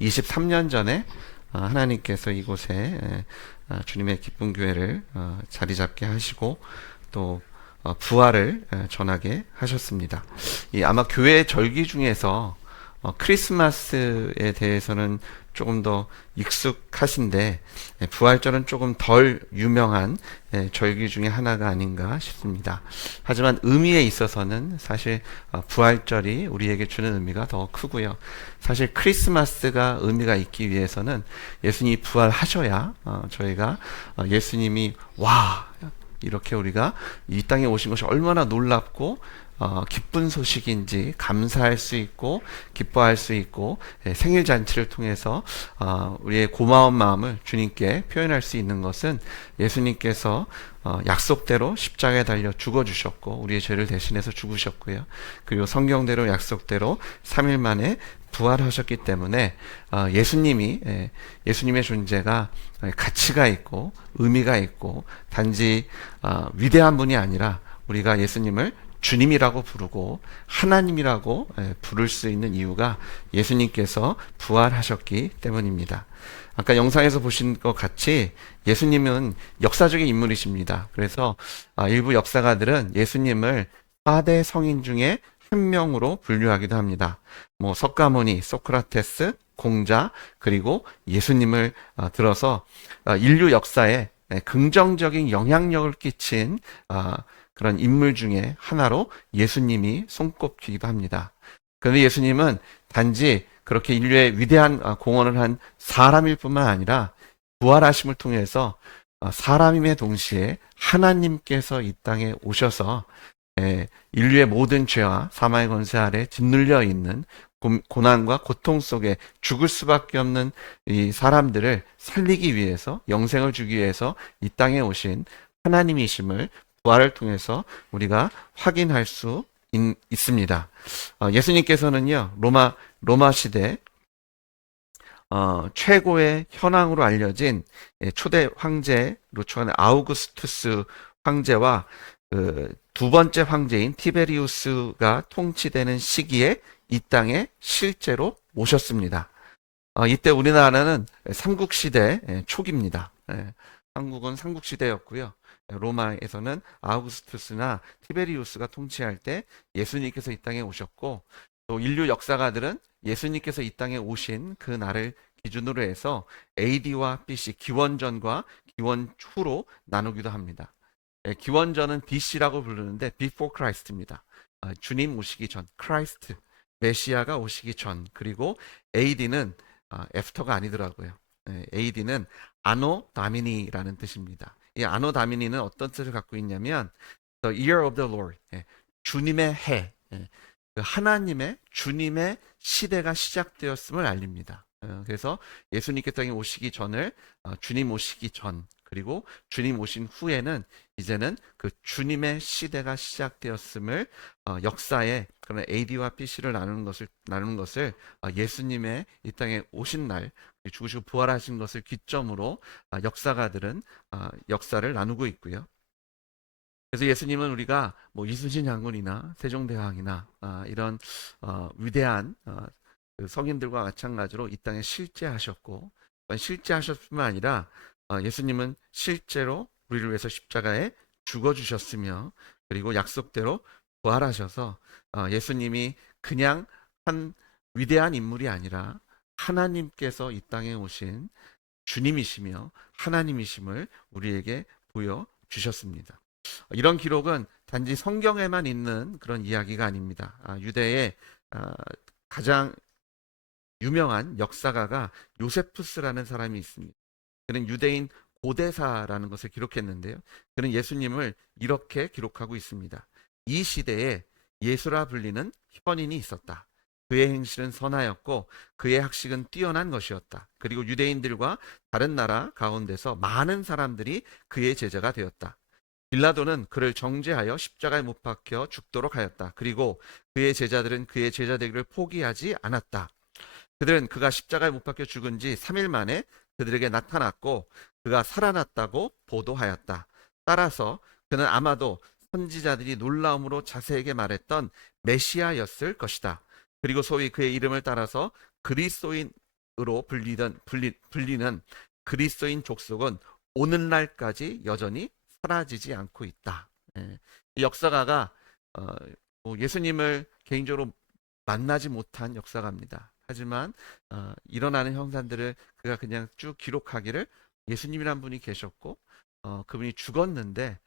23년 전에 하나님께서 이곳에 주님의 기쁜 교회를 자리 잡게 하시고 또 부활을 전하게 하셨습니다. 아마 교회 절기 중에서 크리스마스에 대해서는 조금 더 익숙하신데 부활절은 조금 덜 유명한 절기 중에 하나가 아닌가 싶습니다. 하지만 의미에 있어서는 사실 부활절이 우리에게 주는 의미가 더 크고요. 사실 크리스마스가 의미가 있기 위해서는 예수님이 부활하셔야 저희가 예수님이 와 이렇게 우리가 이 땅에 오신 것이 얼마나 놀랍고 기쁜 소식인지 감사할 수 있고 기뻐할 수 있고 생일 잔치를 통해서 우리의 고마운 마음을 주님께 표현할 수 있는 것은 예수님께서 약속대로 십자가에 달려 죽어주셨고 우리의 죄를 대신해서 죽으셨고요. 그리고 성경대로 약속대로 3일 만에 부활하셨기 때문에 예수님의 존재가 가치가 있고 의미가 있고 단지 위대한 분이 아니라 우리가 예수님을 주님이라고 부르고 하나님이라고 부를 수 있는 이유가 예수님께서 부활하셨기 때문입니다. 아까 영상에서 보신 것 같이 예수님은 역사적인 인물이십니다. 그래서 일부 역사가들은 예수님을 4대 성인 중에 한 명으로 분류하기도 합니다. 뭐 석가모니, 소크라테스, 공자 그리고 예수님을 들어서 인류 역사에 긍정적인 영향력을 끼친 그런 인물 중에 하나로 예수님이 손꼽히기도 합니다. 그런데 예수님은 단지 그렇게 인류의 위대한 공헌을 한 사람일 뿐만 아니라 부활하심을 통해서 사람임의 동시에 하나님께서 이 땅에 오셔서 인류의 모든 죄와 사망의 권세 아래 짓눌려 있는 고난과 고통 속에 죽을 수밖에 없는 이 사람들을 살리기 위해서 영생을 주기 위해서 이 땅에 오신 하나님이심을 부활을 통해서 우리가 확인할 수 있습니다. 예수님께서는요 로마 시대 최고의 현황으로 알려진 초대 황제로 추하는 아우구스투스 황제와 두 번째 황제인 티베리우스가 통치되는 시기에 이 땅에 실제로 오셨습니다. 이때 우리나라는 삼국시대 초기입니다. 한국은 삼국시대였고요. 로마에서는 아우구스투스나 티베리우스가 통치할 때 예수님께서 이 땅에 오셨고 또 인류 역사가들은 예수님께서 이 땅에 오신 그 날을 기준으로 해서 AD와 BC 기원전과 기원 후로 나누기도 합니다. 기원전은 BC라고 부르는데 Before Christ입니다. 주님 오시기 전, Christ, 메시아가 오시기 전. 그리고 AD는 After가 아니더라고요. AD는 아노 다미니라는 뜻입니다. 이 아노 다미니는 어떤 뜻을 갖고 있냐면 The Year of the Lord, 주님의 해, 그 하나님의 주님의 시대가 시작되었음을 알립니다. 그래서 예수님께 땅에 오시기 전을 주님 오시기 전 그리고 주님 오신 후에는 이제는 그 주님의 시대가 시작되었음을 역사에 그런 AD와 BC를 나누는 것을 예수님의 이 땅에 오신 날 죽으시고 부활하신 것을 기점으로 역사가들은 역사를 나누고 있고요. 그래서 예수님은 우리가 뭐 이순신 장군이나 세종대왕이나 이런 위대한 그 성인들과 마찬가지로 이 땅에 실제하셨고 실제하셨을 뿐만 아니라 예수님은 실제로 우리를 위해서 십자가에 죽어주셨으며 그리고 약속대로 부활하셔서 예수님이 그냥 한 위대한 인물이 아니라 하나님께서 이 땅에 오신 주님이시며 하나님이심을 우리에게 보여주셨습니다. 이런 기록은 단지 성경에만 있는 그런 이야기가 아닙니다. 유대의 가장 유명한 역사가가 요세푸스라는 사람이 있습니다. 그는 유대인 고대사라는 것을 기록했는데요. 그는 예수님을 이렇게 기록하고 있습니다. 이 시대에 예수라 불리는 현인이 있었다. 그의 행실은 선하였고 그의 학식은 뛰어난 것이었다. 그리고 유대인들과 다른 나라 가운데서 많은 사람들이 그의 제자가 되었다. 빌라도는 그를 정죄하여 십자가에 못 박혀 죽도록 하였다. 그리고 그의 제자들은 그의 제자 되기를 포기하지 않았다. 그들은 그가 십자가에 못 박혀 죽은 지 3일 만에 그들에게 나타났고 그가 살아났다고 보도하였다. 따라서 그는 아마도 선지자들이 놀라움으로 자세하게 말했던 메시아였을 것이다. 그리고 소위 그의 이름을 따라서 그리스도인 불리는 그리스도인 족속은 오늘날까지 여전히 사라지지 않고 있다. 예. 이 역사가가 어, 뭐 예수님을 개인적으로 만나지 못한 역사가입니다. 하지만 일어나는 형상들을 그가 그냥 쭉 기록하기를 예수님이란 분이 계셨고 그분이 죽었는데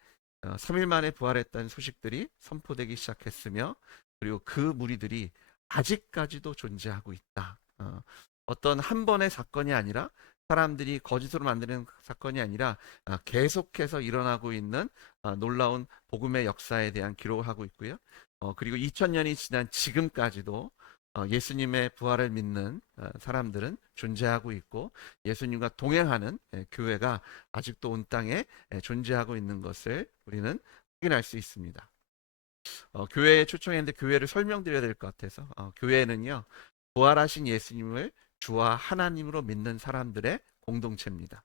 3일 만에 부활했다는 소식들이 선포되기 시작했으며 그리고 그 무리들이 아직까지도 존재하고 있다. 어떤 한 번의 사건이 아니라 사람들이 거짓으로 만드는 사건이 아니라 계속해서 일어나고 있는 놀라운 복음의 역사에 대한 기록을 하고 있고요. 그리고 2000년이 지난 지금까지도 예수님의 부활을 믿는 사람들은 존재하고 있고 예수님과 동행하는 교회가 아직도 온 땅에 존재하고 있는 것을 우리는 확인할 수 있습니다. 교회에 초청했는데 교회를 설명드려야 될 것 같아서 교회는요 부활하신 예수님을 주와 하나님으로 믿는 사람들의 공동체입니다.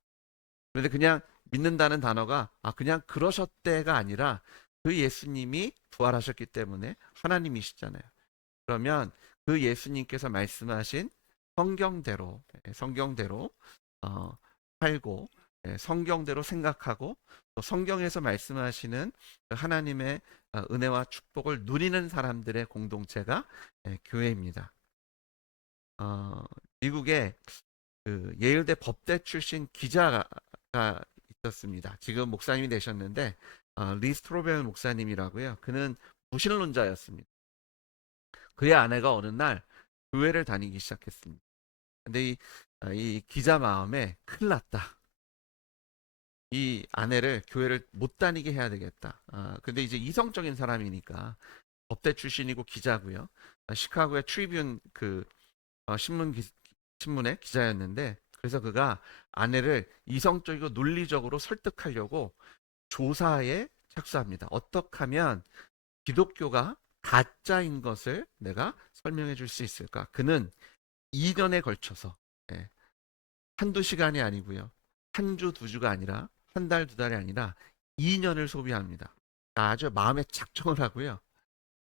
그런데 그냥 믿는다는 단어가 그냥 그러셨대가 아니라 그 예수님이 부활하셨기 때문에 하나님이시잖아요. 그러면 그 예수님께서 말씀하신 성경대로 살고 성경대로 생각하고 또 성경에서 말씀하시는 하나님의 은혜와 축복을 누리는 사람들의 공동체가 교회입니다. 미국에 그 예일대 법대 출신 기자가 있었습니다. 지금 목사님이 되셨는데 리 스트로벨 목사님이라고요. 그는 무신론자였습니다. 그의 아내가 어느 날 교회를 다니기 시작했습니다. 근데 이 기자 마음에 큰일 났다. 이 아내를 교회를 못 다니게 해야 되겠다. 근데 이제 이성적인 사람이니까 법대 출신이고 기자고요. 시카고의 트리뷴 그 신문의 기자였는데 그래서 그가 아내를 이성적이고 논리적으로 설득하려고 조사에 착수합니다. 어떻게 하면 기독교가 가짜인 것을 내가 설명해 줄 수 있을까? 그는 2년에 걸쳐서 한두 시간이 아니고요. 한 주, 두 주가 아니라 한 달, 두 달이 아니라 2년을 소비합니다. 아주 마음에 작정을 하고요.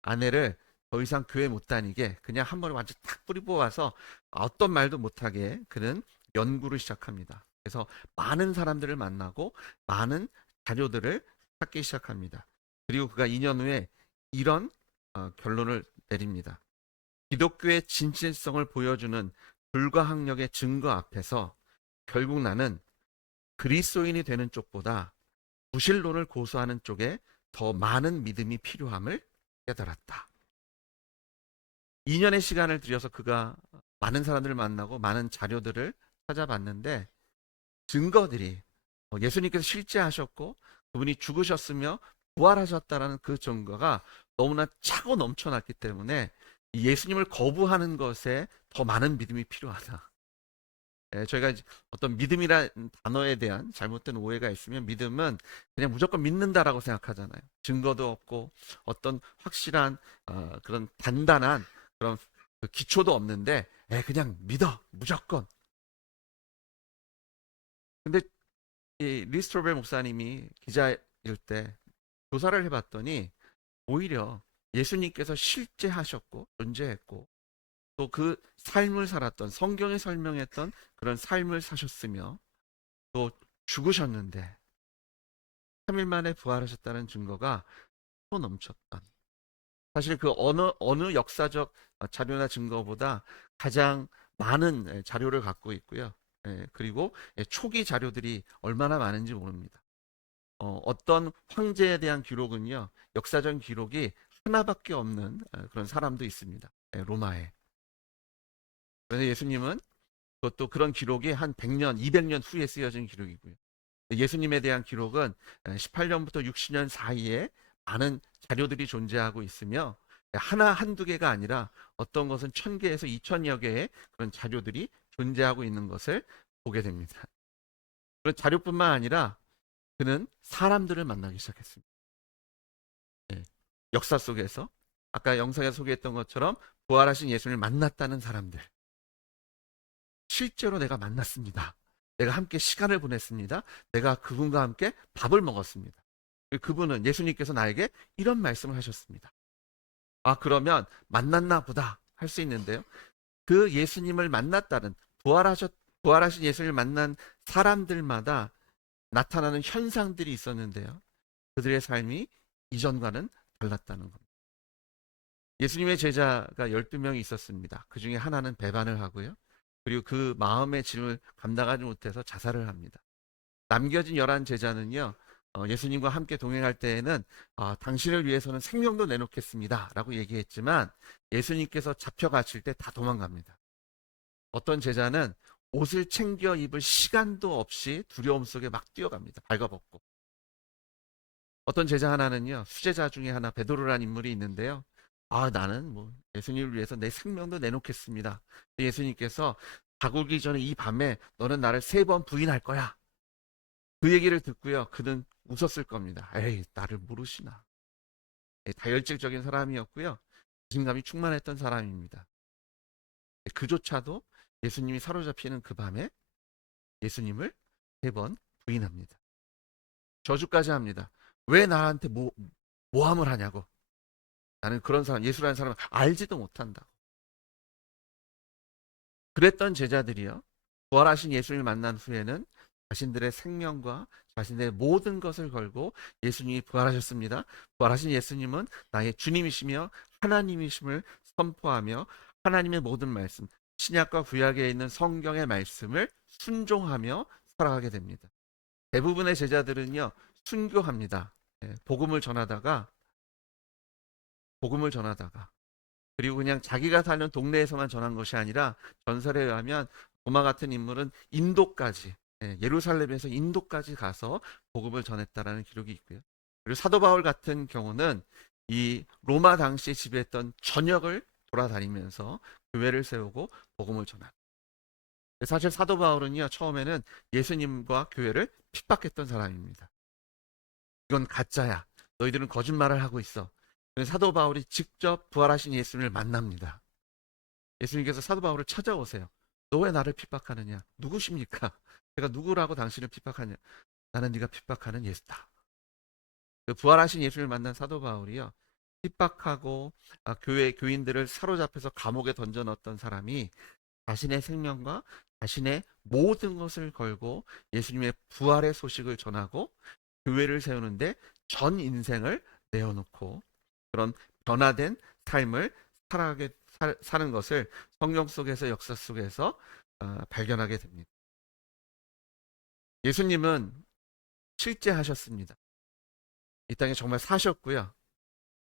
아내를 더 이상 교회 못 다니게 그냥 한 번에 완전 탁 뿌리 뽑아서 어떤 말도 못하게 그는 연구를 시작합니다. 그래서 많은 사람들을 만나고 많은 자료들을 찾기 시작합니다. 그리고 그가 2년 후에 이런 결론을 내립니다. 기독교의 진실성을 보여주는 불가항력의 증거 앞에서 결국 나는 그리스도인이 되는 쪽보다 무신론을 고수하는 쪽에 더 많은 믿음이 필요함을 깨달았다. 2년의 시간을 들여서 그가 많은 사람들을 만나고 많은 자료들을 찾아봤는데 증거들이 예수님께서 실제하셨고 그분이 죽으셨으며 부활하셨다라는 그 증거가 너무나 차고 넘쳐났기 때문에 예수님을 거부하는 것에 더 많은 믿음이 필요하다. 저희가 어떤 믿음이라는 단어에 대한 잘못된 오해가 있으면 믿음은 그냥 무조건 믿는다라고 생각하잖아요. 증거도 없고 어떤 확실한 그런 단단한 그런 그 기초도 없는데 그냥 믿어 무조건. 근데 이 리스트로벨 목사님이 기자일 때 조사를 해봤더니 오히려 예수님께서 실제 하셨고 존재했고 또 그 삶을 살았던 성경에 설명했던 그런 삶을 사셨으며 또 죽으셨는데 3일 만에 부활하셨다는 증거가 또 넘쳤던 사실 그 어느 역사적 자료나 증거보다 가장 많은 자료를 갖고 있고요. 그리고 초기 자료들이 얼마나 많은지 모릅니다. 어떤 황제에 대한 기록은요, 역사적 기록이 하나밖에 없는 그런 사람도 있습니다. 로마에. 그래서 예수님은 그것도 그런 기록이 한 100년, 200년 후에 쓰여진 기록이고요. 예수님에 대한 기록은 18년부터 60년 사이에 많은 자료들이 존재하고 있으며 하나 한두 개가 아니라 어떤 것은 1000개에서 2000여 개의 그런 자료들이 존재하고 있는 것을 보게 됩니다. 그런 자료뿐만 아니라 그는 사람들을 만나기 시작했습니다. 역사 속에서 아까 영상에 소개했던 것처럼 부활하신 예수님을 만났다는 사람들 실제로 내가 만났습니다. 내가 함께 시간을 보냈습니다. 내가 그분과 함께 밥을 먹었습니다. 그분은 예수님께서 나에게 이런 말씀을 하셨습니다. 그러면 만났나 보다 할 수 있는데요. 그 예수님을 만났다는 부활하신 예수를 만난 사람들마다 나타나는 현상들이 있었는데요. 그들의 삶이 이전과는 달랐다는 겁니다. 예수님의 제자가 12명이 있었습니다. 그 중에 하나는 배반을 하고요. 그리고 그 마음의 짐을 감당하지 못해서 자살을 합니다. 남겨진 11 제자는요, 예수님과 함께 동행할 때에는 당신을 위해서는 생명도 내놓겠습니다 라고 얘기했지만 예수님께서 잡혀가실 때 다 도망갑니다. 어떤 제자는 옷을 챙겨 입을 시간도 없이 두려움 속에 막 뛰어갑니다. 발가벗고. 어떤 제자 하나는요, 수제자 중에 하나 베드로라는 인물이 있는데요. 나는 뭐 예수님을 위해서 내 생명도 내놓겠습니다. 예수님께서 다구기 전에 이 밤에 너는 나를 3번 부인할 거야. 그 얘기를 듣고요, 그는 웃었을 겁니다. 에이, 나를 모르시나. 다혈질적인 사람이었고요, 자신감이 충만했던 사람입니다. 그조차도 예수님이 사로잡히는 그 밤에 예수님을 3번 부인합니다. 저주까지 합니다. 왜 나한테 모함을 하냐고. 나는 그런 사람, 예수라는 사람을 알지도 못한다고. 그랬던 제자들이요, 부활하신 예수님을 만난 후에는 자신들의 생명과 자신의 모든 것을 걸고 예수님이 부활하셨습니다. 부활하신 예수님은 나의 주님이시며 하나님이심을 선포하며 하나님의 모든 말씀, 신약과 구약에 있는 성경의 말씀을 순종하며 살아가게 됩니다. 대부분의 제자들은요, 순교합니다. 복음을 전하다가 그리고 그냥 자기가 사는 동네에서만 전한 것이 아니라 전설에 의하면 도마 같은 인물은 인도까지, 예루살렘에서 인도까지 가서 복음을 전했다라는 기록이 있고요. 그리고 사도 바울 같은 경우는 이 로마 당시에 지배했던 전역을 돌아다니면서 교회를 세우고 복음을 전합니다. 사실 사도 바울은요, 처음에는 예수님과 교회를 핍박했던 사람입니다. 이건 가짜야. 너희들은 거짓말을 하고 있어. 사도 바울이 직접 부활하신 예수님을 만납니다. 예수님께서 사도 바울을 찾아오세요. 너 왜 나를 핍박하느냐? 누구십니까? 제가 누구라고 당신을 핍박하냐? 나는 네가 핍박하는 예수다. 그 부활하신 예수님을 만난 사도 바울이요, 핍박하고 교인들을 사로잡혀서 감옥에 던져 넣었던 사람이 자신의 생명과 자신의 모든 것을 걸고 예수님의 부활의 소식을 전하고 교회를 세우는데 전 인생을 내어놓고 그런 변화된 삶을 사는 것을 성경 속에서, 역사 속에서 발견하게 됩니다. 예수님은 실제 하셨습니다. 이 땅에 정말 사셨고요.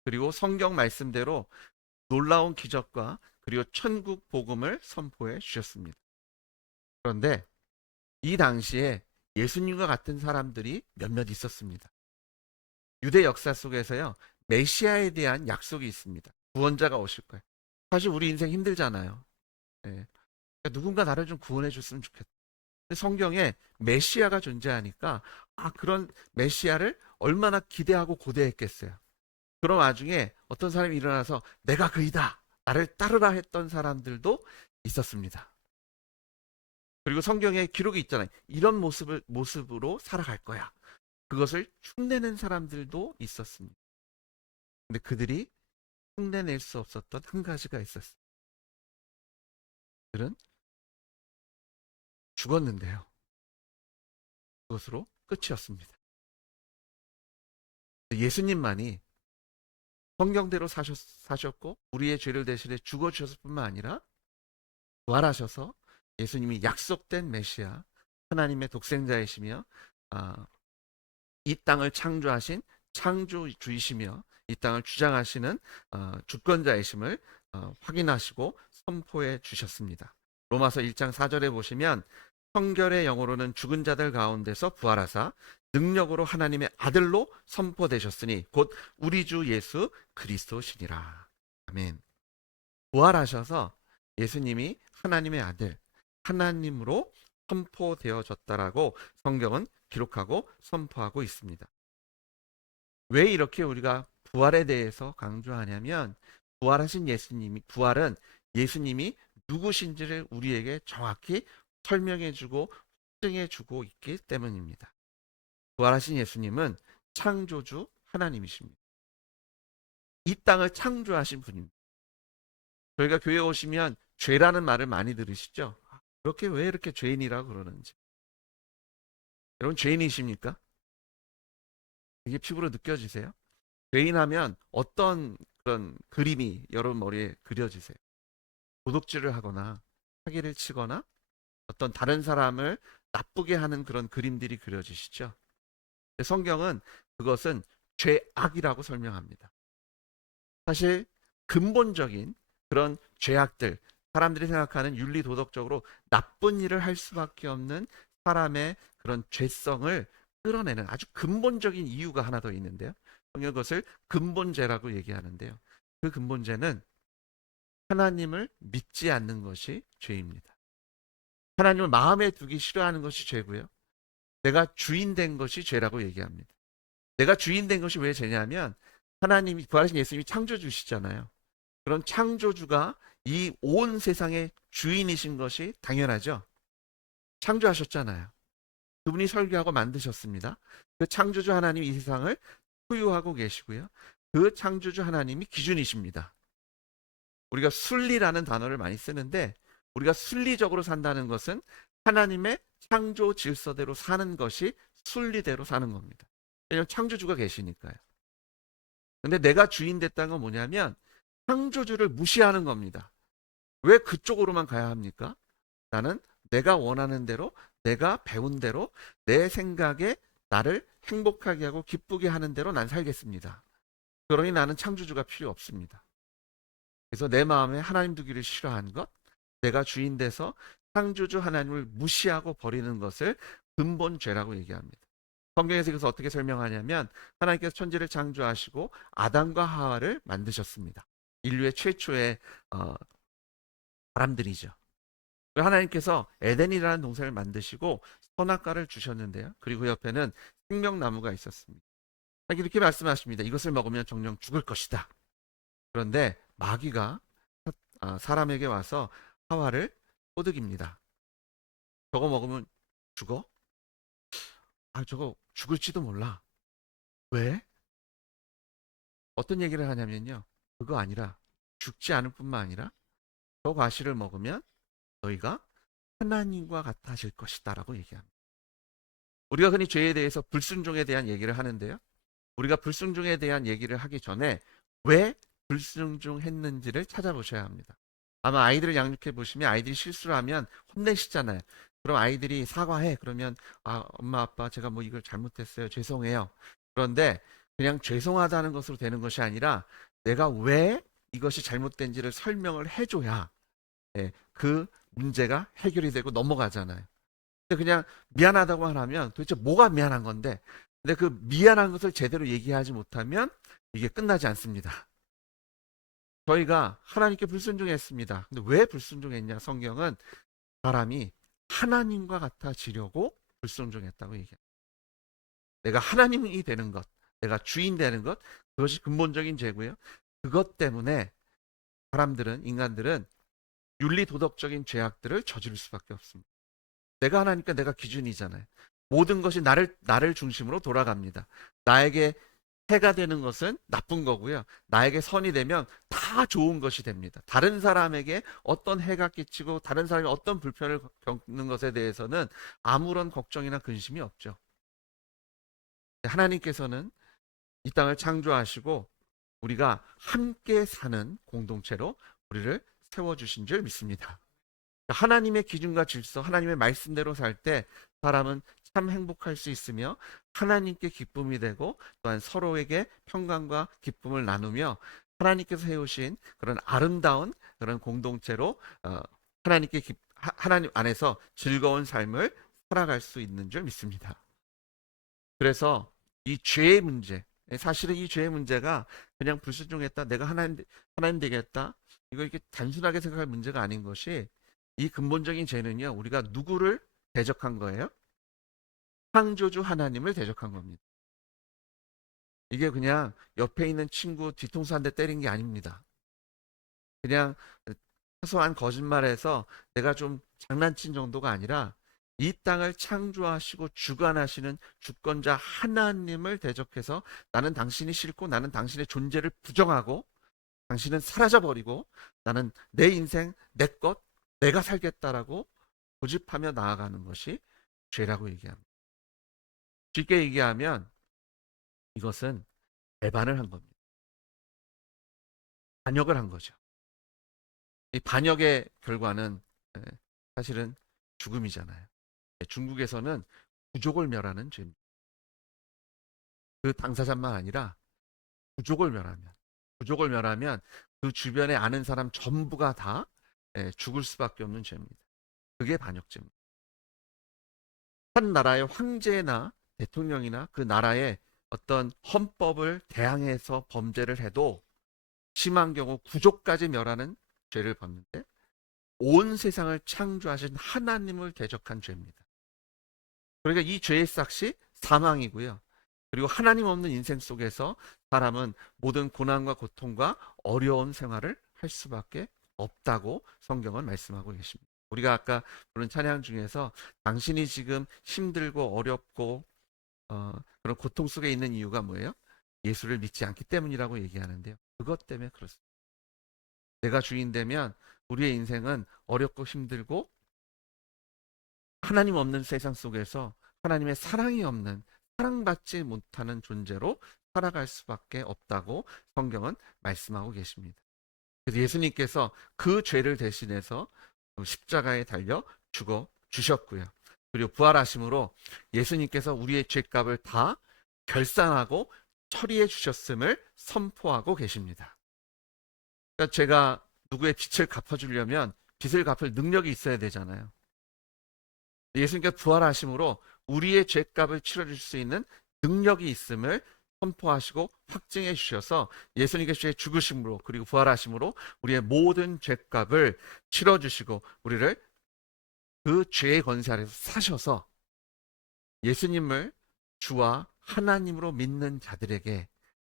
그리고 성경 말씀대로 놀라운 기적과 그리고 천국 복음을 선포해 주셨습니다. 그런데 이 당시에 예수님과 같은 사람들이 몇몇 있었습니다. 유대 역사 속에서요, 메시아에 대한 약속이 있습니다. 구원자가 오실 거예요. 사실 우리 인생 힘들잖아요. 예. 누군가 나를 좀 구원해 줬으면 좋겠다. 근데 성경에 메시아가 존재하니까 그런 메시아를 얼마나 기대하고 고대했겠어요. 그런 와중에 어떤 사람이 일어나서 내가 그이다, 나를 따르라 했던 사람들도 있었습니다. 그리고 성경에 기록이 있잖아요. 이런 모습으로 살아갈 거야. 그것을 흉내낸 사람들도 있었습니다. 근데 그들이 흉내낼 수 없었던 한 가지가 있었어요. 그들은 죽었는데요, 그것으로 끝이었습니다. 예수님만이 성경대로 사셨고 우리의 죄를 대신해 죽어주셨을 뿐만 아니라 부활하셔서 예수님이 약속된 메시아, 하나님의 독생자이시며 이 땅을 창조하신 창조주이시며 이 땅을 주장하시는 주권자이심을 확인하시고 선포해 주셨습니다. 로마서 1장 4절에 보시면 성결의 영으로는 죽은 자들 가운데서 부활하사 능력으로 하나님의 아들로 선포되셨으니 곧 우리 주 예수 그리스도시니라. 아멘. 부활하셔서 예수님이 하나님의 아들, 하나님으로 선포되어졌다라고 성경은 기록하고 선포하고 있습니다. 왜 이렇게 우리가 부활에 대해서 강조하냐면 부활은 예수님이 누구신지를 우리에게 정확히 설명해주고 확증해주고 있기 때문입니다. 부활하신 예수님은 창조주 하나님이십니다. 이 땅을 창조하신 분입니다. 저희가 교회에 오시면 죄라는 말을 많이 들으시죠? 그렇게 왜 이렇게 죄인이라고 그러는지. 여러분 죄인이십니까? 이게 피부로 느껴지세요? 죄인하면 어떤 그런 그림이 여러분 머리에 그려지세요? 도둑질을 하거나 사기를 치거나 어떤 다른 사람을 나쁘게 하는 그런 그림들이 그려지시죠? 성경은 그것은 죄악이라고 설명합니다. 사실 근본적인 그런 죄악들, 사람들이 생각하는 윤리 도덕적으로 나쁜 일을 할 수밖에 없는 사람의 그런 죄성을 끌어내는 아주 근본적인 이유가 하나 더 있는데요. 성경 그것을 근본죄라고 얘기하는데요. 그 근본죄는 하나님을 믿지 않는 것이 죄입니다. 하나님을 마음에 두기 싫어하는 것이 죄고요. 내가 주인 된 것이 죄라고 얘기합니다. 내가 주인 된 것이 왜 죄냐면 하나님이 부활하신 예수님이 창조주시잖아요. 그런 창조주가 이 온 세상의 주인이신 것이 당연하죠. 창조하셨잖아요. 그분이 설계하고 만드셨습니다. 그 창조주 하나님이 이 세상을 소유하고 계시고요. 그 창조주 하나님이 기준이십니다. 우리가 순리라는 단어를 많이 쓰는데 우리가 순리적으로 산다는 것은 하나님의 창조 질서대로 사는 것이 순리대로 사는 겁니다. 왜냐하면 창조주가 계시니까요. 근데 내가 주인 됐다는 건 뭐냐면 창조주를 무시하는 겁니다. 왜 그쪽으로만 가야 합니까? 나는 내가 원하는 대로, 내가 배운 대로, 내 생각에 나를 행복하게 하고 기쁘게 하는 대로 난 살겠습니다. 그러니 나는 창조주가 필요 없습니다. 그래서 내 마음에 하나님 두기를 싫어하는 것, 내가 주인 돼서 창조주 하나님을 무시하고 버리는 것을 근본 죄라고 얘기합니다. 성경에서 이것을 어떻게 설명하냐면 하나님께서 천지를 창조하시고 아담과 하와를 만드셨습니다. 인류의 최초의 사람들이죠. 하나님께서 에덴이라는 동산을 만드시고 선악과를 주셨는데요. 그리고 옆에는 생명나무가 있었습니다. 이렇게 말씀하십니다. 이것을 먹으면 정령 죽을 것이다. 그런데 마귀가 사람에게 와서 하와를 꼬드깁니다. 저거 먹으면 죽어? 저거 죽을지도 몰라. 왜? 어떤 얘기를 하냐면요. 그거 아니라 죽지 않을 뿐만 아니라 저 과실을 먹으면 너희가 하나님과 같아질 것이다 라고 얘기합니다. 우리가 흔히 죄에 대해서 불순종에 대한 얘기를 하는데요. 우리가 불순종에 대한 얘기를 하기 전에 왜 불순종했는지를 찾아보셔야 합니다. 아마 아이들을 양육해 보시면 아이들이 실수를 하면 혼내시잖아요. 그럼 아이들이 사과해. 그러면 엄마 아빠 제가 뭐 이걸 잘못했어요. 죄송해요. 그런데 그냥 죄송하다는 것으로 되는 것이 아니라 내가 왜 이것이 잘못된지를 설명을 해줘야 그 문제가 해결이 되고 넘어가잖아요. 근데 그냥 미안하다고 하면 도대체 뭐가 미안한 건데 근데 그 미안한 것을 제대로 얘기하지 못하면 이게 끝나지 않습니다. 저희가 하나님께 불순종했습니다. 근데 왜 불순종했냐? 성경은 사람이 하나님과 같아지려고 불순종했다고 얘기합니다. 내가 하나님이 되는 것, 내가 주인 되는 것, 그것이 근본적인 죄고요. 그것 때문에 사람들은, 인간들은 윤리 도덕적인 죄악들을 저지를 수밖에 없습니다. 내가 하나니까 내가 기준이잖아요. 모든 것이 나를 중심으로 돌아갑니다. 나에게 해가 되는 것은 나쁜 거고요. 나에게 선이 되면 다 좋은 것이 됩니다. 다른 사람에게 어떤 해가 끼치고 다른 사람이 어떤 불편을 겪는 것에 대해서는 아무런 걱정이나 근심이 없죠. 하나님께서는 이 땅을 창조하시고 우리가 함께 사는 공동체로 우리를 세워주신 줄 믿습니다. 하나님의 기준과 질서, 하나님의 말씀대로 살 때 사람은 참 행복할 수 있으며 하나님께 기쁨이 되고 또한 서로에게 평강과 기쁨을 나누며 하나님께서 세우신 그런 아름다운 그런 공동체로 하나님 안에서 즐거운 삶을 살아갈 수 있는 줄 믿습니다. 그래서 이 죄의 문제, 사실은 이 죄의 문제가 그냥 불순종했다, 내가 하나님 되겠다, 이거 이렇게 단순하게 생각할 문제가 아닌 것이 이 근본적인 죄는요, 우리가 누구를 대적한 거예요? 창조주 하나님을 대적한 겁니다. 이게 그냥 옆에 있는 친구 뒤통수 한 대 때린 게 아닙니다. 그냥 사소한 거짓말에서 내가 좀 장난친 정도가 아니라 이 땅을 창조하시고 주관하시는 주권자 하나님을 대적해서 나는 당신이 싫고 나는 당신의 존재를 부정하고 당신은 사라져버리고 나는 내 인생, 내 것, 내가 살겠다라고 고집하며 나아가는 것이 죄라고 얘기합니다. 쉽게 얘기하면 이것은 배반을 한 겁니다. 반역을 한 거죠. 이 반역의 결과는 사실은 죽음이잖아요. 중국에서는 부족을 멸하는 죄입니다. 그 당사자만 아니라 부족을 멸하면 그 주변에 아는 사람 전부가 다 죽을 수밖에 없는 죄입니다. 그게 반역죄입니다. 한 나라의 황제나 대통령이나 그 나라의 어떤 헌법을 대항해서 범죄를 해도 심한 경우 구족까지 멸하는 죄를 받는데 온 세상을 창조하신 하나님을 대적한 죄입니다. 그러니까 이 죄의 삭시 사망이고요. 그리고 하나님 없는 인생 속에서 사람은 모든 고난과 고통과 어려운 생활을 할 수밖에 없다고 성경은 말씀하고 계십니다. 우리가 아까 부른 찬양 중에서 당신이 지금 힘들고 어렵고 그런 고통 속에 있는 이유가 뭐예요? 예수를 믿지 않기 때문이라고 얘기하는데요. 그것 때문에 그렇습니다. 내가 주인 되면 우리의 인생은 어렵고 힘들고 하나님 없는 세상 속에서 하나님의 사랑이 없는, 사랑받지 못하는 존재로 살아갈 수밖에 없다고 성경은 말씀하고 계십니다. 그래서 예수님께서 그 죄를 대신해서 십자가에 달려 죽어 주셨고요. 그리고 부활하심으로 예수님께서 우리의 죄값을 다 결산하고 처리해 주셨음을 선포하고 계십니다. 그러니까 제가 누구의 빚을 갚아주려면 빚을 갚을 능력이 있어야 되잖아요. 예수님께서 부활하심으로 우리의 죄값을 치러줄 수 있는 능력이 있음을 선포하시고 확증해 주셔서 예수님께서의 죽으심으로 그리고 부활하심으로 우리의 모든 죄값을 치러주시고 우리를 그 죄의 권세 아래서 사셔서 예수님을 주와 하나님으로 믿는 자들에게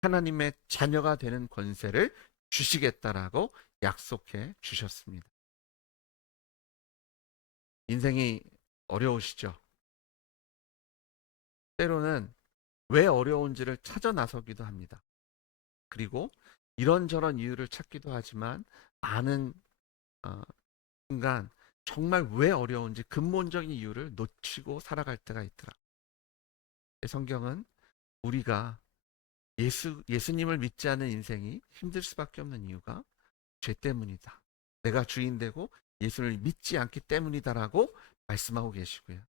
하나님의 자녀가 되는 권세를 주시겠다라고 약속해 주셨습니다. 인생이 어려우시죠? 때로는 왜 어려운지를 찾아 나서기도 합니다. 그리고 이런저런 이유를 찾기도 하지만 많은 어, 순간 정말 왜 어려운지 근본적인 이유를 놓치고 살아갈 때가 있더라. 성경은 우리가 예수님을 믿지 않는 인생이 힘들 수밖에 없는 이유가 죄 때문이다. 내가 주인 되고 예수를 믿지 않기 때문이다라고 말씀하고 계시고요.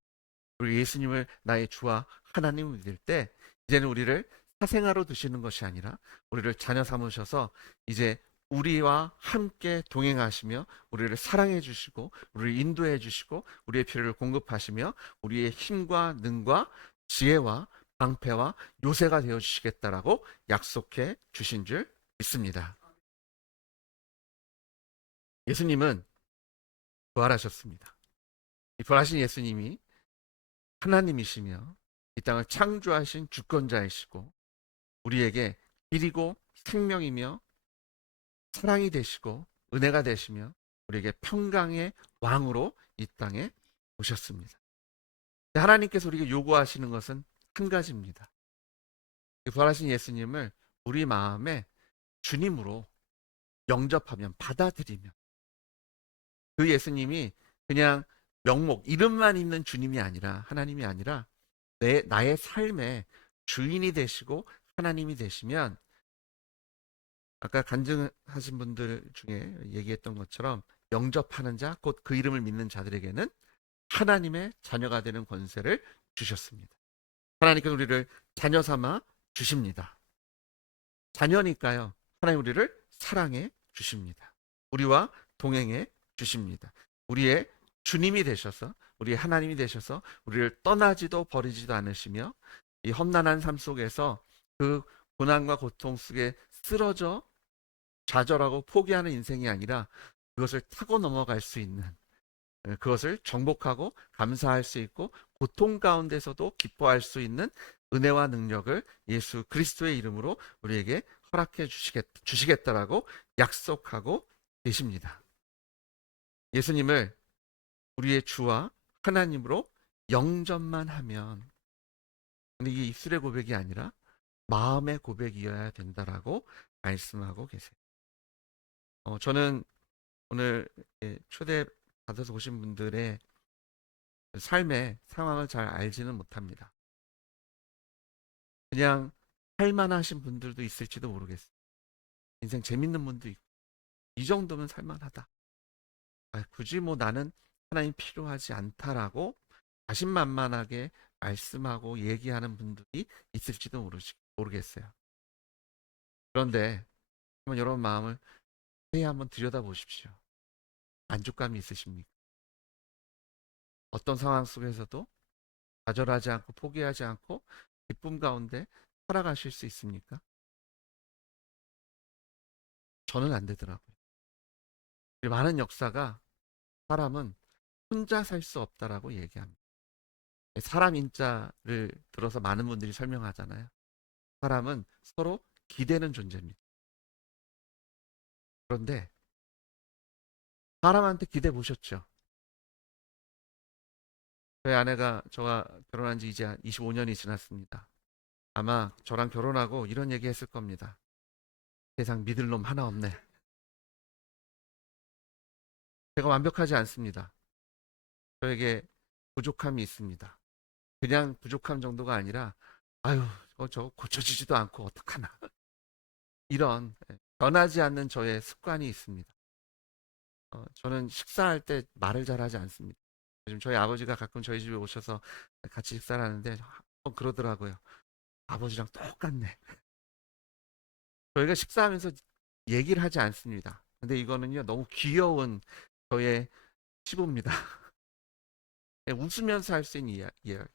우리 예수님을 나의 주와 하나님을 믿을 때 이제는 우리를 사생아로 두시는 것이 아니라 우리를 자녀 삼으셔서 이제 우리와 함께 동행하시며 우리를 사랑해 주시고 우리를 인도해 주시고 우리의 필요를 공급하시며 우리의 힘과 능과 지혜와 방패와 요새가 되어 주시겠다라고 약속해 주신 줄 믿습니다. 예수님은 부활하셨습니다. 이 부활하신 예수님이 하나님이시며 이 땅을 창조하신 주권자이시고 우리에게 길이고 생명이며 사랑이 되시고 은혜가 되시며 우리에게 평강의 왕으로 이 땅에 오셨습니다. 하나님께서 우리에게 요구하시는 것은 한 가지입니다. 부활하신 예수님을 우리 마음에 주님으로 영접하면 받아들이면 그 예수님이 그냥 명목, 이름만 있는 주님이 아니라 하나님이 아니라 나의 삶의 주인이 되시고 하나님이 되시면 아까 간증하신 분들 중에 얘기했던 것처럼 영접하는 자, 곧 그 이름을 믿는 자들에게는 하나님의 자녀가 되는 권세를 주셨습니다. 하나님께서 우리를 자녀 삼아 주십니다. 자녀니까요. 하나님 우리를 사랑해 주십니다. 우리와 동행해 주십니다. 우리의 주님이 되셔서 우리의 하나님이 되셔서 우리를 떠나지도 버리지도 않으시며 이 험난한 삶 속에서 그 고난과 고통 속에 쓰러져 좌절하고 포기하는 인생이 아니라 그것을 타고 넘어갈 수 있는 그것을 정복하고 감사할 수 있고 고통 가운데서도 기뻐할 수 있는 은혜와 능력을 예수 그리스도의 이름으로 우리에게 허락해 주시겠다라고 약속하고 계십니다. 예수님을 우리의 주와 하나님으로 영접만 하면 근데 이게 입술의 고백이 아니라 마음의 고백이어야 된다라고 말씀하고 계세요. 저는 오늘 초대 받아서 오신 분들의 삶의 상황을 잘 알지는 못합니다. 그냥 살만하신 분들도 있을지도 모르겠어요. 인생 재밌는 분도 있고, 이 정도면 살만하다. 굳이 뭐 나는 하나님 필요하지 않다라고 자신만만하게 말씀하고 얘기하는 분들이 있을지도 모르겠어요. 그런데 한번 여러분 마음을 회의 한번 들여다보십시오. 만족감이 있으십니까? 어떤 상황 속에서도 좌절하지 않고 포기하지 않고 기쁨 가운데 살아가실 수 있습니까? 저는 안 되더라고요. 많은 역사가 사람은 혼자 살 수 없다라고 얘기합니다. 사람 인자를 들어서 많은 분들이 설명하잖아요. 사람은 서로 기대는 존재입니다. 그런데 사람한테 기대 보셨죠? 저희 아내가 저와 결혼한 지 이제 25년이 지났습니다. 아마 저랑 결혼하고 이런 얘기 했을 겁니다. 세상 믿을 놈 하나 없네. 제가 완벽하지 않습니다. 저에게 부족함이 있습니다. 그냥 부족함 정도가 아니라 아유 저거 고쳐지지도 않고 어떡하나 이런 변하지 않는 저의 습관이 있습니다. 저는 식사할 때 말을 잘하지 않습니다. 요즘 저희 아버지가 가끔 저희 집에 오셔서 같이 식사를 하는데 그러더라고요. 아버지랑 똑같네. 저희가 식사하면서 얘기를 하지 않습니다. 근데 이거는요 너무 귀여운 저의 치부입니다. 웃으면서 할 수 있는 이야기.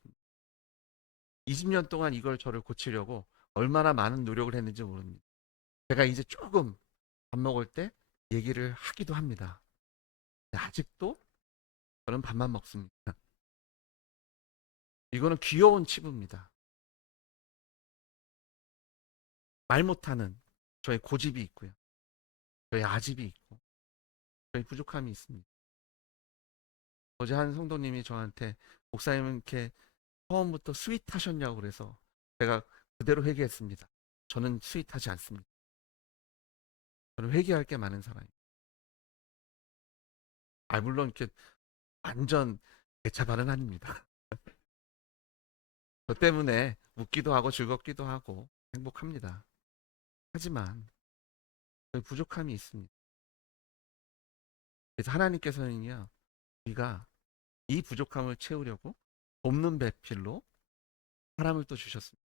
20년 동안 이걸 저를 고치려고 얼마나 많은 노력을 했는지 모릅니다. 제가 이제 조금 밥 먹을 때 얘기를 하기도 합니다. 아직도 저는 밥만 먹습니다. 이거는 귀여운 치부입니다. 말 못하는 저의 고집이 있고요. 저의 아집이 있고 저의 부족함이 있습니다. 어제 한 성도님이 저한테 목사님은 이렇게 처음부터 스윗하셨냐고 그래서 제가 그대로 회개했습니다. 저는 스윗하지 않습니다. 저는 회개할 게 많은 사람입니다. 물론 이렇게 완전 대차발은 아닙니다. 저 때문에 웃기도 하고 즐겁기도 하고 행복합니다. 하지만 부족함이 있습니다. 그래서 하나님께서는요, 우리가 이 부족함을 채우려고 돕는 배필로 사람을 또 주셨습니다.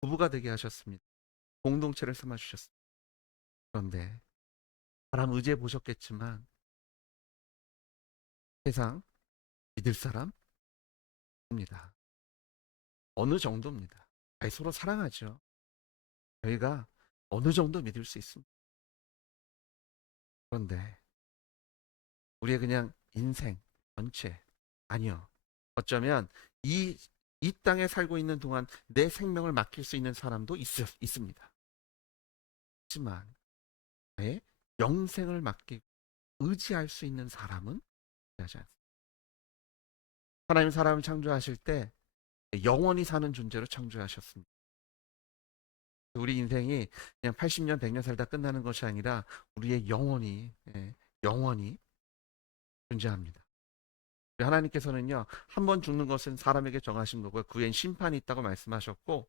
부부가 되게 하셨습니다. 공동체를 삼아 주셨습니다. 그런데 사람 의지해 보셨겠지만 세상 믿을 사람 입니다. 어느 정도입니다. 서로 사랑하죠. 저희가 어느 정도 믿을 수 있습니다. 그런데 우리의 그냥 인생 전체 아니요. 어쩌면 이 땅에 살고 있는 동안 내 생명을 맡길 수 있는 사람도 있습니다. 하지만 나의 영생을 맡기고 의지할 수 있는 사람은 하지 않습니다. 하나님 사람을 창조하실 때 영원히 사는 존재로 창조하셨습니다. 우리 인생이 그냥 80년, 100년 살다 끝나는 것이 아니라 우리의 영원히 존재합니다. 하나님께서는요, 한 번 죽는 것은 사람에게 정하신 거고요. 그 후엔 심판이 있다고 말씀하셨고,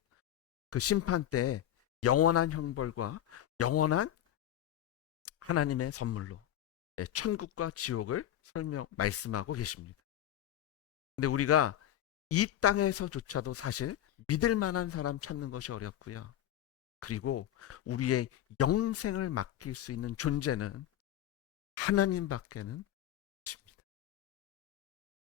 그 심판 때 영원한 형벌과 영원한 하나님의 선물로 천국과 지옥을 말씀하고 계십니다. 근데 우리가 이 땅에서조차도 사실 믿을 만한 사람 찾는 것이 어렵고요. 그리고 우리의 영생을 맡길 수 있는 존재는 하나님밖에는 없습니다.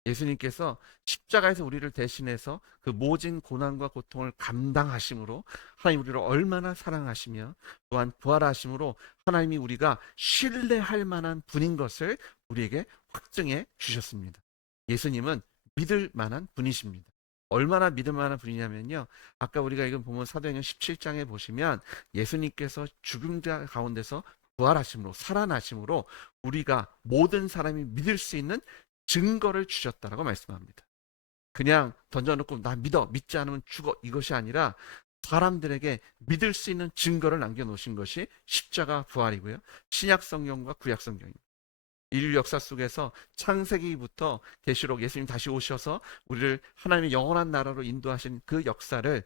예수님께서 십자가에서 우리를 대신해서 그 모진 고난과 고통을 감당하심으로 하나님 우리를 얼마나 사랑하시며 또한 부활하심으로 하나님이 우리가 신뢰할 만한 분인 것을 우리에게 확증해 주셨습니다. 예수님은 믿을 만한 분이십니다. 얼마나 믿을 만한 분이냐면요. 아까 우리가 이건 보면 사도행전 17장에 보시면 예수님께서 죽음 가운데서 부활하심으로 살아나심으로 우리가 모든 사람이 믿을 수 있는 증거를 주셨다라고 말씀합니다. 그냥 던져놓고 나 믿지 않으면 죽어 이것이 아니라 사람들에게 믿을 수 있는 증거를 남겨놓으신 것이 십자가 부활이고요. 신약 성경과 구약 성경입니다. 인류 역사 속에서 창세기부터 계시록 예수님 다시 오셔서 우리를 하나님의 영원한 나라로 인도하신 그 역사를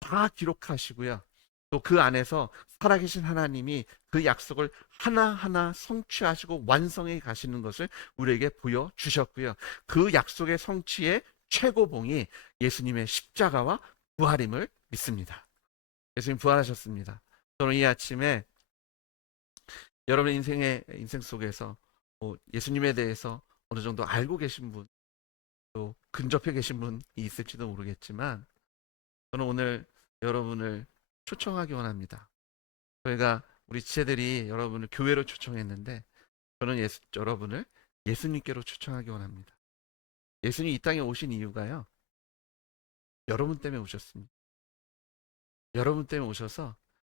다 기록하시고요. 또 그 안에서 살아계신 하나님이 그 약속을 하나하나 성취하시고 완성해 가시는 것을 우리에게 보여주셨고요. 그 약속의 성취의 최고봉이 예수님의 십자가와 부활임을 믿습니다. 예수님 부활하셨습니다. 저는 이 아침에 여러분의 인생 속에서 예수님에 대해서 어느 정도 알고 계신 분, 또 근접해 계신 분이 있을지도 모르겠지만 저는 오늘 여러분을 초청하기 원합니다. 저희가 우리 지체들이 여러분을 교회로 초청했는데 저는 여러분을 예수님께로 초청하기 원합니다. 예수님 이 땅에 오신 이유가요. 여러분 때문에 오셨습니다. 여러분 때문에 오셔서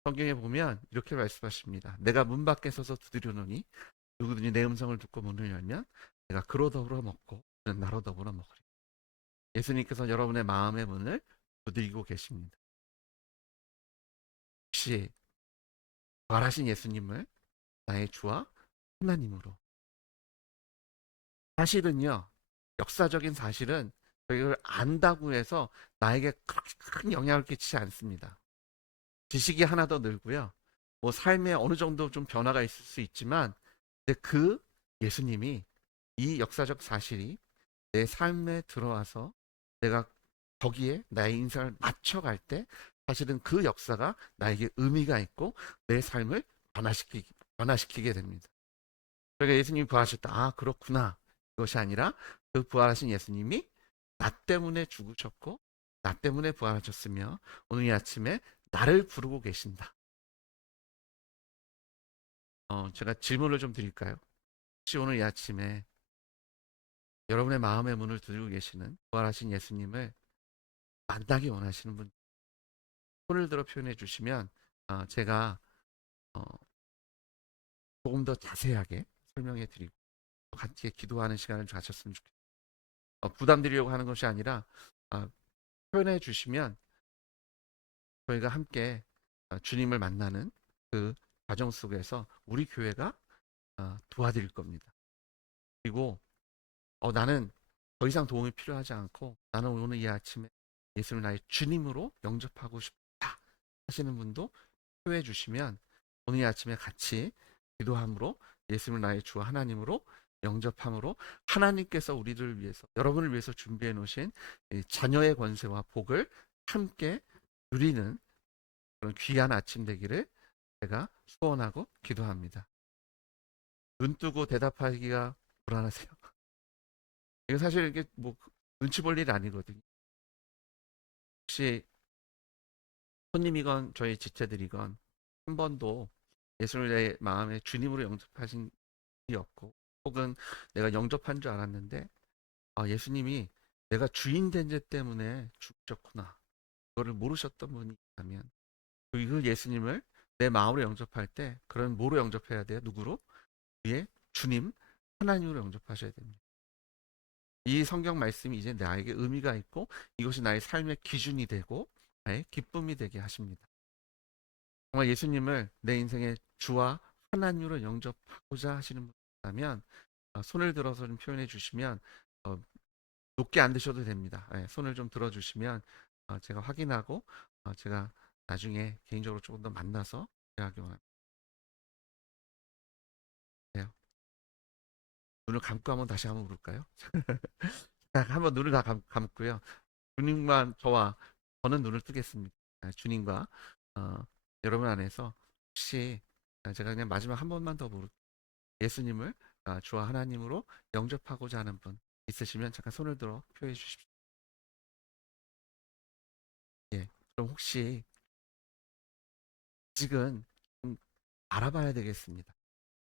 성경에 보면 이렇게 말씀하십니다. 내가 문 밖에 서서 두드려노니 누구든지 내 음성을 듣고 문을 열면 내가 그로 더불어 먹고 그는 나로 더불어 먹으리. 예수님께서 여러분의 마음의 문을 두드리고 계십니다. 혹시 부활하신 예수님을 나의 주와 하나님으로, 사실은요, 역사적인 사실은 이걸 안다고 해서 나에게 그렇게 큰 영향을 끼치지 않습니다. 지식이 하나 더 늘고요. 뭐 삶에 어느 정도 좀 변화가 있을 수 있지만 근데 그 예수님이, 이 역사적 사실이 내 삶에 들어와서 내가 거기에 나의 인생을 맞춰갈 때 사실은 그 역사가 나에게 의미가 있고 내 삶을 변화시키게 됩니다. 그러니까 예수님이 부활하셨다. 아, 그렇구나. 그것이 아니라 그 부활하신 예수님이 나 때문에 죽으셨고 나 때문에 부활하셨으며 오늘 이 아침에 나를 부르고 계신다. 제가 질문을 좀 드릴까요? 혹시 오늘 이 아침에 여러분의 마음의 문을 두드리고 계시는 부활하신 예수님을 만나기 원하시는 분 손을 들어 표현해 주시면 제가 어, 조금 더 자세하게 설명해 드리고 같이 기도하는 시간을 가졌으면 좋겠습니다. 부담 드리려고 하는 것이 아니라 어, 표현해 주시면 저희가 함께 주님을 만나는 그 과정 속에서 우리 교회가 도와드릴 겁니다. 그리고 나는 더 이상 도움이 필요하지 않고 나는 오늘 이 아침에 예수를 나의 주님으로 영접하고 싶다 하시는 분도 표해 주시면 오늘 이 아침에 같이 기도함으로 예수를 나의 주 하나님으로 영접함으로 하나님께서 우리를 위해서, 여러분을 위해서 준비해 놓으신 자녀의 권세와 복을 함께 누리는 그런 귀한 아침 되기를 제가 소원하고 기도합니다. 눈 뜨고 대답하기가 불안하세요? 이거 사실 이게 뭐 눈치 볼 일이 아니거든요. 혹시 손님이건 저희 지체들이건 한 번도 예수를 내 마음의 주님으로 영접하신 일이 없고 혹은 내가 영접한 줄 알았는데 예수님이 내가 주인 된 죄 때문에 죽으셨구나. 그거를 모르셨던 분이 있다면 그 예수님을 내 마음으로 영접할 때 그런 뭐로 영접해야 돼요? 누구로? 위에 주님 하나님으로 영접하셔야 됩니다. 이 성경 말씀이 이제 나에게 의미가 있고 이것이 나의 삶의 기준이 되고 나의 기쁨이 되게 하십니다. 정말 예수님을 내 인생의 주와 하나님으로 영접하고자 하시는 분이라면 손을 들어서 좀 표현해 주시면 높게 안 드셔도 됩니다. 손을 좀 들어주시면 제가 확인하고 제가 나중에 개인적으로 조금 더 만나서 대화하기 원합니다. 네. 눈을 감고 한번 다시 한번 볼까요? 한번 눈을 다 감고요. 주님만 저는 눈을 뜨겠습니다. 주님과 어, 여러분 안에서 혹시 제가 그냥 마지막 한 번만 더 물을게요. 예수님을 주와 하나님으로 영접하고자 하는 분 있으시면 잠깐 손을 들어 표해 주십시오. 예. 그럼 혹시 아직은 좀 알아봐야 되겠습니다.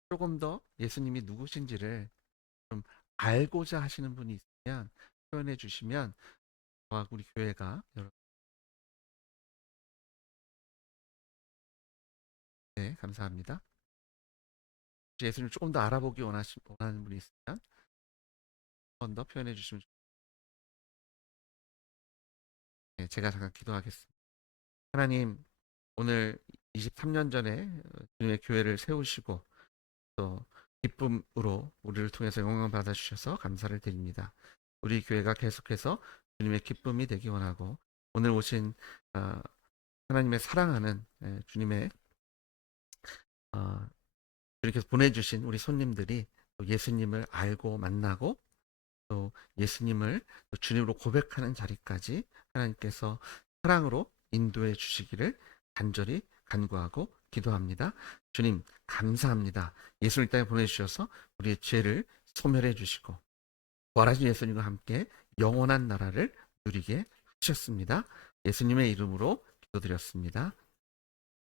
조금 더 예수님이 누구신지를 좀 알고자 하시는 분이 있으면 표현해 주시면 저와 우리 교회가 네, 감사합니다. 예수님을 조금 더 알아보기 원하는 분이 있으면 한 번 더 표현해 주시면 네, 제가 잠깐 기도하겠습니다. 하나님, 오늘 23년 전에 주님의 교회를 세우시고 또 기쁨으로 우리를 통해서 영광 받아주셔서 감사를 드립니다. 우리 교회가 계속해서 주님의 기쁨이 되기 원하고 오늘 오신 어, 하나님의 사랑하는 주님의 어, 주님께서 보내주신 우리 손님들이 또 예수님을 알고 만나고 또 예수님을 또 주님으로 고백하는 자리까지 하나님께서 사랑으로 인도해 주시기를 간절히 간구하고 기도합니다. 주님 감사합니다. 예수를 이 땅에 보내주셔서 우리의 죄를 소멸해 주시고 부활하신 예수님과 함께 영원한 나라를 누리게 하셨습니다. 예수님의 이름으로 기도드렸습니다.